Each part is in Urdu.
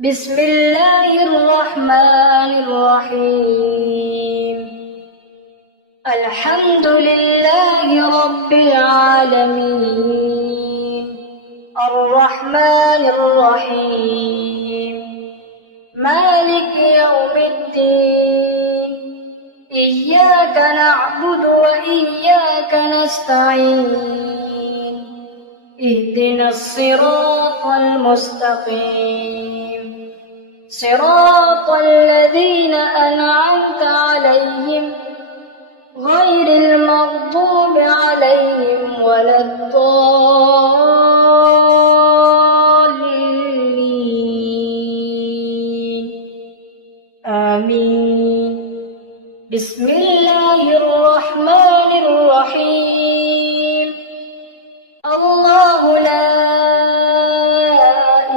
بسم الله الرحمن الرحيم. الحمد لله رب العالمين، الرحمن الرحيم، مالك يوم الدين. إياك نعبد وإياك نستعين، اهدنا الصراط المستقيم، صراط الذين أنعمت عليهم غير المغضوب عليهم ولا الضالين، آمين. بسم الله الرحمن الرحيم. الله لا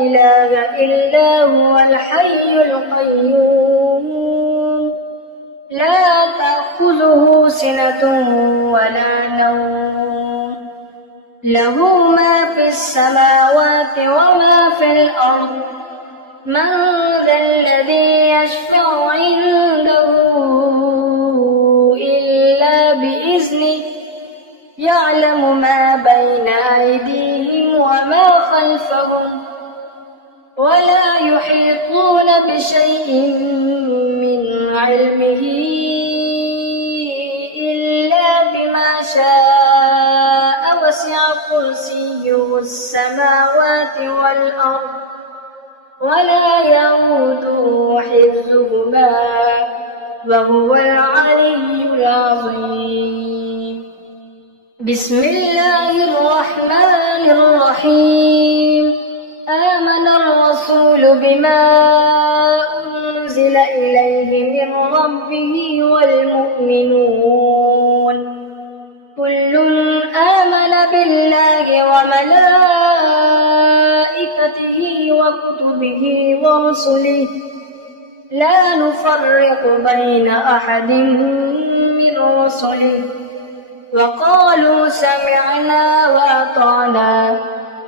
إله إلا هو الحي القيوم، لا تأخذه سنة ولا نوم، له ما في السماوات وما في الأرض. من ذا الذي يشفع عنده إلا بإذنه، يعلم ما بين أيديهم وما خلفهم، ولا يحيطون بشيء من علمه إلا بما شاء، وسع كرسيه السماوات والأرض ولا يئوده حفظهما وهو العلي العظيم. بسم الله الرحمن الرحيم. آمن الرسول بما أنزل إليه من ربه والمؤمنون، كل آمن بالله وملائكته وكتبه ورسله، لا نفرق بين أحد من رسله، وقالوا سمعنا وأطعنا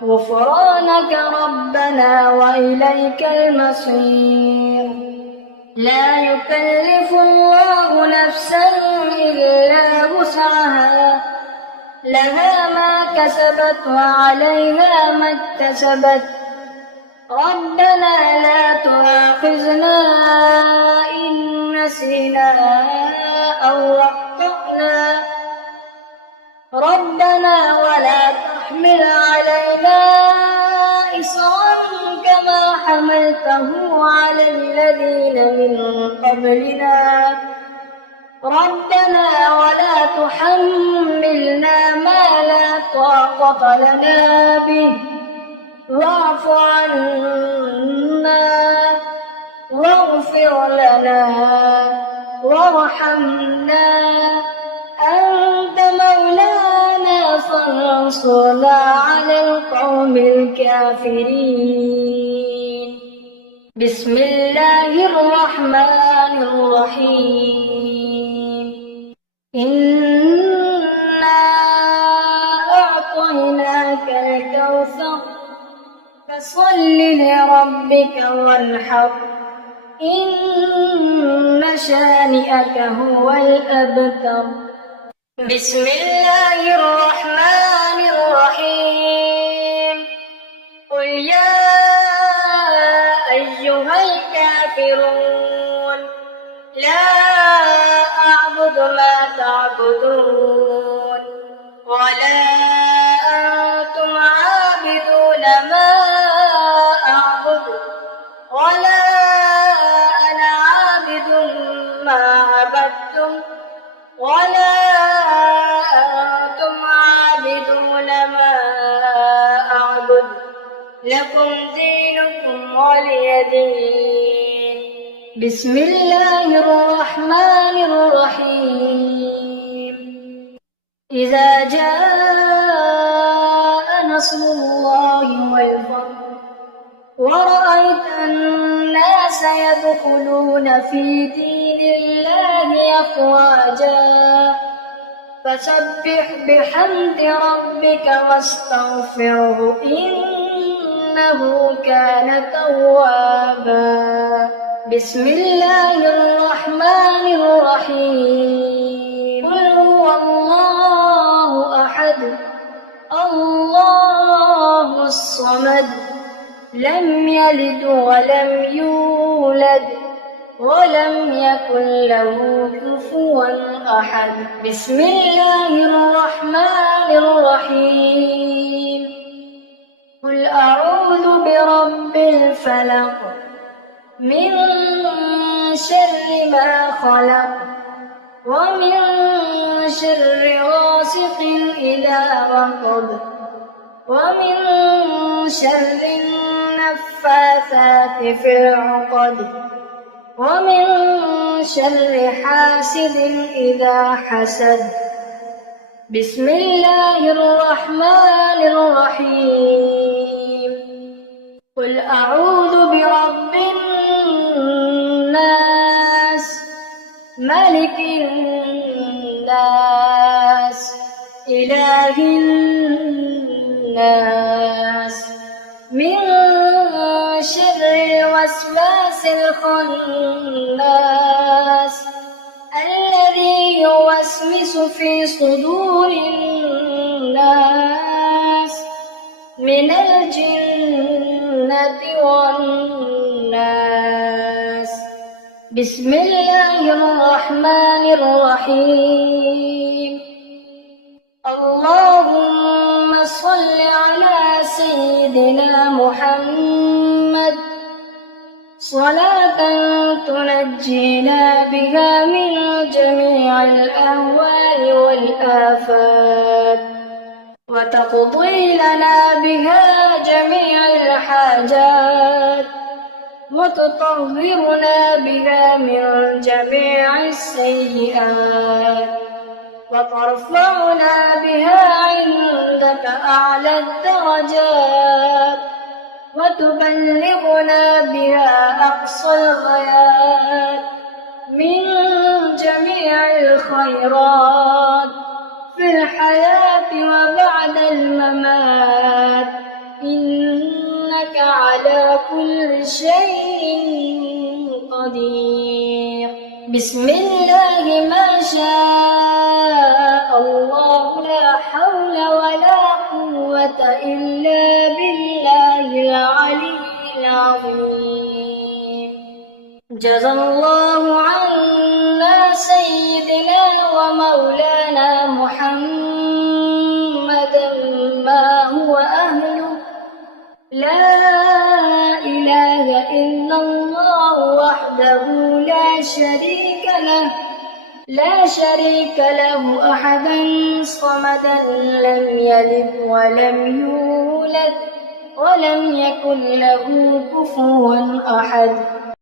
غفرانك ربنا وإليك المصير. لا يكلف الله نفسا إلا وسعها، لها ما كسبت وعليها ما اكتسبت. ربنا لا تؤاخذنا إن نسينا أو أخطأنا، ربنا ولا تحمل علينا إصرا كما حملته على الذين من قبلنا، ربنا ولا تحملنا ما لا طاقة لنا به، واعف عنا واغفر لنا وارحمنا، أنت مولانا فانصرنا على القوم الكافرين. بسم الله الرحمن الرحيم. إنا أعطيناك الكوثر، فصل لربك وانحر، إن شانئك هو الأبتر. بسم الله الرحمن الرحيم. قل يا أيها الكافرون، لا أعبد ما تعبدون، ولا أنتم عابدون ما أعبد، ولا أنا عابد ما عبدتم، ولا أنتم عابدون ما أعبد، لكم دينكم ولي دين. بسم الله الرحمن الرحيم. إذا جاء نصر الله والفتح، ورأيت الناس يدخلون في دين الله أفواجا، فسبح بحمد ربك واستغفره، إنه كان توابا. بسم الله الرحمن الرحيم. قل هو الله أحد الله الصمد لم يلد ولم يولد ولم يكن له كفوا أحد. بسم الله الرحمن الرحيم. قل أعوذ برب الفلق من شر ما خلق ومن شر غاسق إذا وقب ومن شر النفاثات في العقد ومن شر حاسد إذا حسد. بسم الله الرحمن الرحيم. قل أعوذ برب الناس ملك الناس إله الناس من شر الوسواس الخناس الذي يوسوس في صدور الناس من الجنة والناس. بسم الله الرحمن الرحيم. اللهم صل على سيدنا محمد صلاة تنجينا بها من جميع الأهوال والآفات وتقضي لنا بها جميع الحاجات وتطهرنا بها من جميع السيئات وترفعنا بها عندك أعلى الدرجات وتبلغنا بها أقصى الغايات من جميع الخيرات في الحياة وبعد الممات إنك على كل شيء قدير. بسم الله ما شاء الله لا حول ولا قوة إلا بالله العلي العظيم. جزى الله عنا سيدنا ومولانا محمدا ما هو أهله. لا إله إلا الله وحده لا شريك له أحدا صمدا لم يلد ولم يولد ولم يكن له كفوا أحد.